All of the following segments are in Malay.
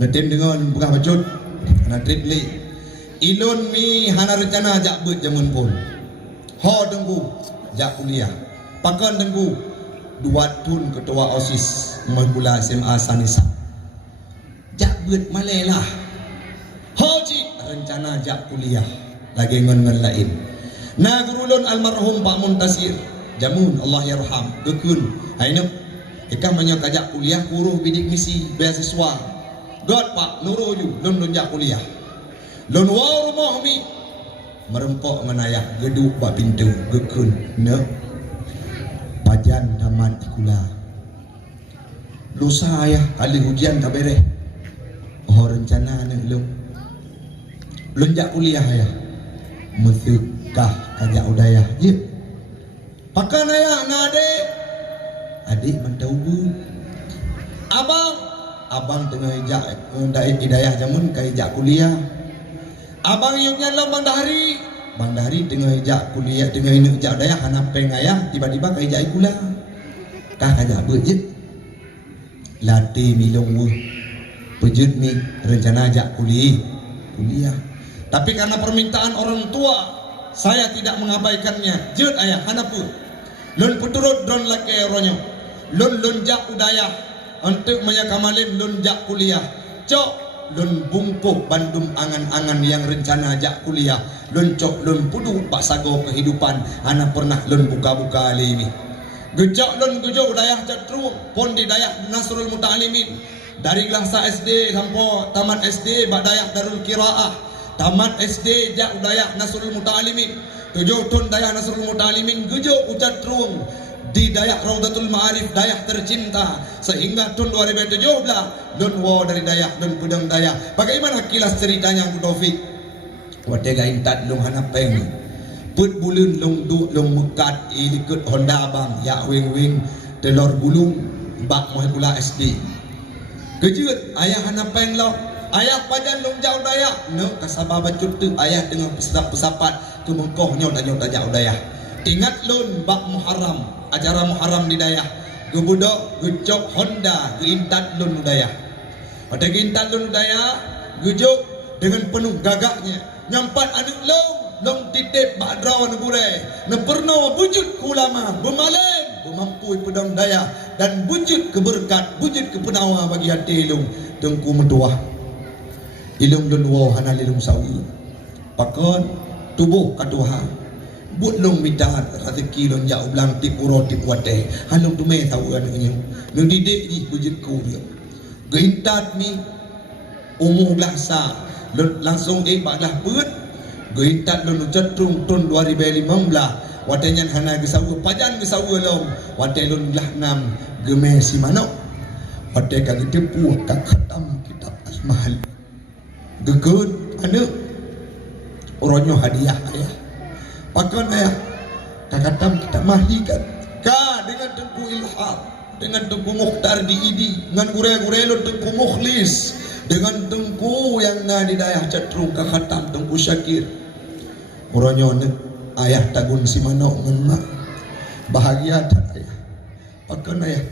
Ngetim dengan bukan bacut hana tripli ilun mi hana rencana jak bet jamun pun ho tengku jak kuliah pakan tengku dua tun ketua OSIS Mahgula SMA Sanisa jak bet malelah ho ji rencana jak kuliah lagi ngon lain na gurulun almarhum Pak Muntasir jamun Allah yarham gekun hainep ikah banyak ajak kuliah kuruh bidik misi beasiswa God Pak nuru ju lun jak kuliah lun wa rumah mi merempok menayah geduk bak pintu gekun ne pajan taman ikula lusa ayah kali hujan tak bereh oh rencana ne lun jak kuliah ayah mesukah kajak udayah je pakan ayah ngade adik mentau bu abang tengah ijak hidayah jamun ke ijak kuliah abang yuknya lo Bang Dahri tengah ijak kuliah tengah ijak hidayah hana pengayah tiba-tiba ke ijak ikula kah kajak berjet latih milong wuh pejut mi rencana ajak kuliah tapi karena permintaan orang tua saya tidak mengabaikannya jut ayah hana pun lun puturut don lake ronyo lun jak udayah untuk menyakamalim lun jak kuliah cok lun bungkuh bandum angan-angan yang rencana jak kuliah lun cok lun pudu pak sago kehidupan anak pernah lun buka-buka alimi gejak lun gujo dayah catru pon di dayah Nasrul Muta'alimin dari Glasa SD sampai tamat SD bak dayah Darul Qiraah tamat SD jak dayah Nasrul Muta'alimin tujuh ton dayah Nasrul Muta'alimin gujo ucat truang di dayak Raudatul Ma'arif dayak tercinta sehingga tahun 2017 don wo dari dayak don pudang dayak bagaimana kilas ceritanya Abu Taufik wadega intat long hanapeng put bulun long du long mekat ilikut Honda bang ya wing telur bulung bak Mahgula SD kejut ayah hanapeng lo ayah pajan long jauh dayak no kasabah bacut tu ayah dengan pesapat ke Mengkoh nyot jauh dayak ingat lun bak Muharram acara Muharram di dayah gebudok gecok Honda geintat lun dayah pada geintat lun dayah gujuk dengan penuh gagahnya nyampat anak long titip bak drawan gurai neperno wujud ulama bemalem bermampu pedang dayah dan wujud keberkat wujud kepenawa bagi hati ilung tengku mentuah ilung lun wo hana lilung sawi pakon tubuh katuha buat long mitat rezeki long jauh belang tipuro tipwate halong tume tahu anaknya nung didik ni bujut ku dia geintat mi umur belasa langsung baklah beut geintat long cetrung tahun 2015 watenyan hana gesawu pajan gesawu long wate long belah 6 geme si manok wate ka getepu ka khatam kitab asmahal gegeun anak oronyo hadiah ayah pakan ayah kakatam kita mahlikan ka dengan Tengku Ilham dengan Tengku Mukhtar di ID dengan gure-gure lo Tengku Mukhlis dengan Tengku yang na di dayah Catrung kakatam Tengku Syakir uronyo ayah tagun si manok ngan mak bahagia tak ayah pakan ayah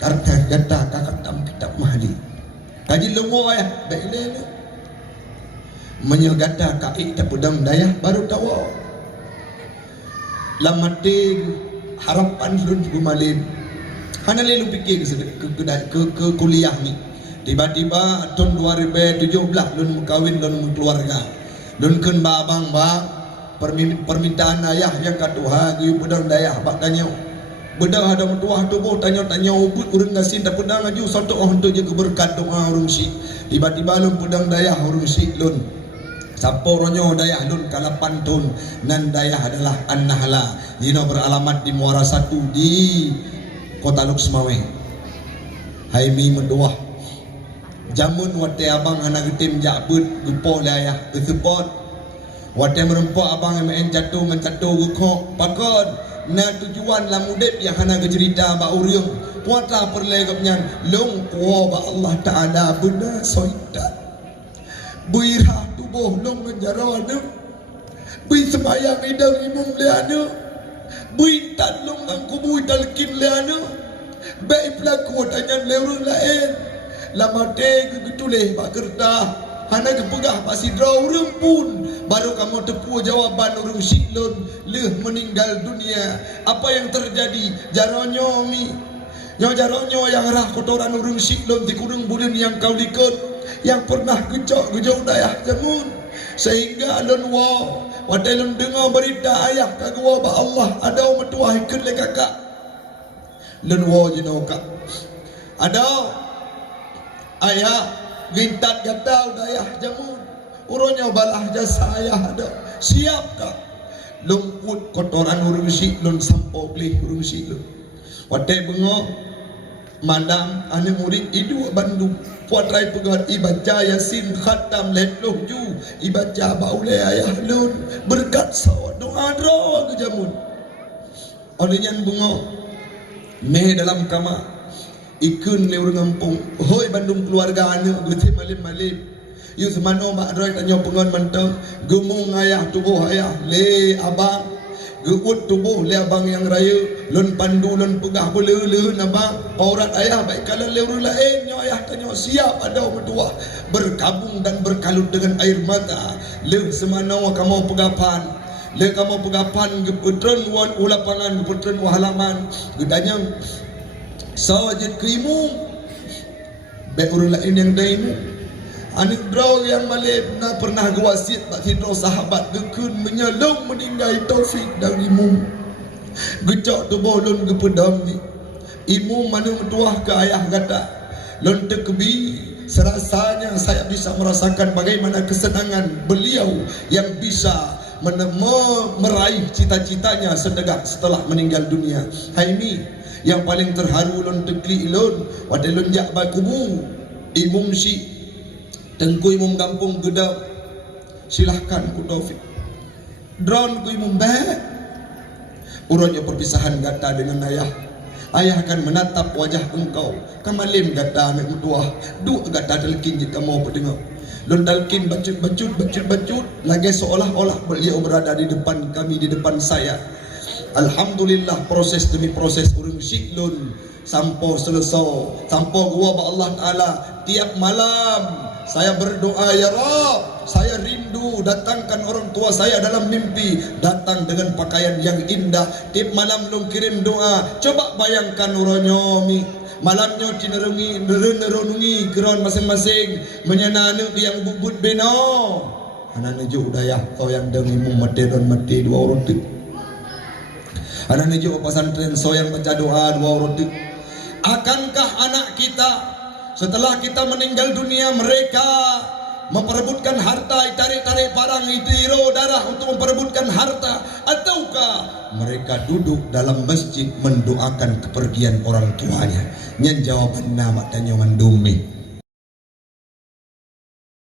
karena kata kakatam kita mahli kaji lengo ayah baik menyegata kaik tak pedang dayah baru tahu lamate harapan lun gumalin hana lelu fikir ke kuliah ni tiba-tiba tahun 2017 lun kawin lun keluarga lun keun babang ba permintaan ayah yang katuha giu pedang dayah bak tanya bedah ada tuah tubuh tanya ubut urang gasin tak pedang aju satu untuk je keberkat doa urang si tiba-tiba lun pedang dayah urang si lun sampo ronyo dayah lun kalapan tahun nan dayah adalah An-Nahla dino beralamat di Muara 1 di Kota Luksmawe hai mi mendoah jamun wate abang anak getim jakbut gupoh dayah support wate merempok abang main jatuh gukok pakon na tujuan la mudip yang hana cerita ba uriung puata perlegapnya long kuo ba Allah taala benda soitan buirah tubuh long menjara anu bui sembayang idang imung le anu bui tan long ang kubui talkin le anu baik pelaku tanya le urang lain lama te getuleh pak kertas hana kepegah pak sidra urang pun baru kamu tepu jawaban urang siklon leh meninggal dunia. Apa yang terjadi jaronyo mi jaronyo yang rah kotoran urang siklon di kurung bulan yang kau likut yang pernah gejok dayah jangun sehingga alun wadai lun dengar berita ayah kagwa ba Allah ada metuah ikut le kakak lun jinoka ada ayah gintat gatau dayah jamun uronyo balah jasa ayah ada siap kak lumput kotoran urung siklun sampo beli urung siklun wadai bengo mandam ane murid idu Bandung puatrai pegat ibaca yasin khatam letloh ju ibaca baule ayah lun berkat sawat doa dro ke jamun oleh yang bungo me dalam kama ikun le urang kampung hoi Bandung keluarga ane gete malim-malim yu semano mak droi tanyo pengon mentang gemung ayah tubuh ayah le abang geut tubuh le abang yang raya lun pandu lun pegah boleh abang aurat ayah baik kalau le urang lain nyo ayah tanyo siap ada mertua berkabung dan berkalut dengan air mata le semano kamu pegapan le kamu pegapan geputren wan ulapangan geputren halaman gedanya sawajit krimu be urang lain yang daimu anik draw yang malib na pernah gewasit pak sidro sahabat gekun menyelong meninggal taufik dari imu gecok tubuh lun gepedam imu manu metuah ke ayah kata lun tekebi serasanya saya bisa merasakan bagaimana kesenangan beliau yang bisa meraih cita-citanya sedegak setelah meninggal dunia. Hai mi yang paling terharu lun tekli lun wadai lun jak bakumu imum si tengku imum kampung gedap silahkan ku Taufik drone ku imum baik uronnya perpisahan gata dengan ayah akan menatap wajah engkau kamalim gata anak mutuah duk gata dalkin jika mau pendengar lun dalkin bacut lagi seolah-olah beliau berada di depan kami di depan saya. Alhamdulillah proses demi proses urang siklun sampo selesai sampo gua ba Allah Ta'ala tiap malam saya berdoa ya Rabb saya rindu datangkan orang tua saya dalam mimpi datang dengan pakaian yang indah tiap malam lu kirim doa coba bayangkan uronyomi malamnya dinerungi keron masing-masing menyenanu yang bubut beno anak nejuk dayah kau yang dengi mati don mati dua orang tu anak nejuk pesantren so yang baca doa dua orang tu. Akankah anak kita setelah kita meninggal dunia mereka memperebutkan harta tarik-tarik parang itiro darah untuk memperebutkan harta ataukah mereka duduk dalam masjid mendoakan kepergian orang tuanya? Nyen jawaban nama tanya mendumi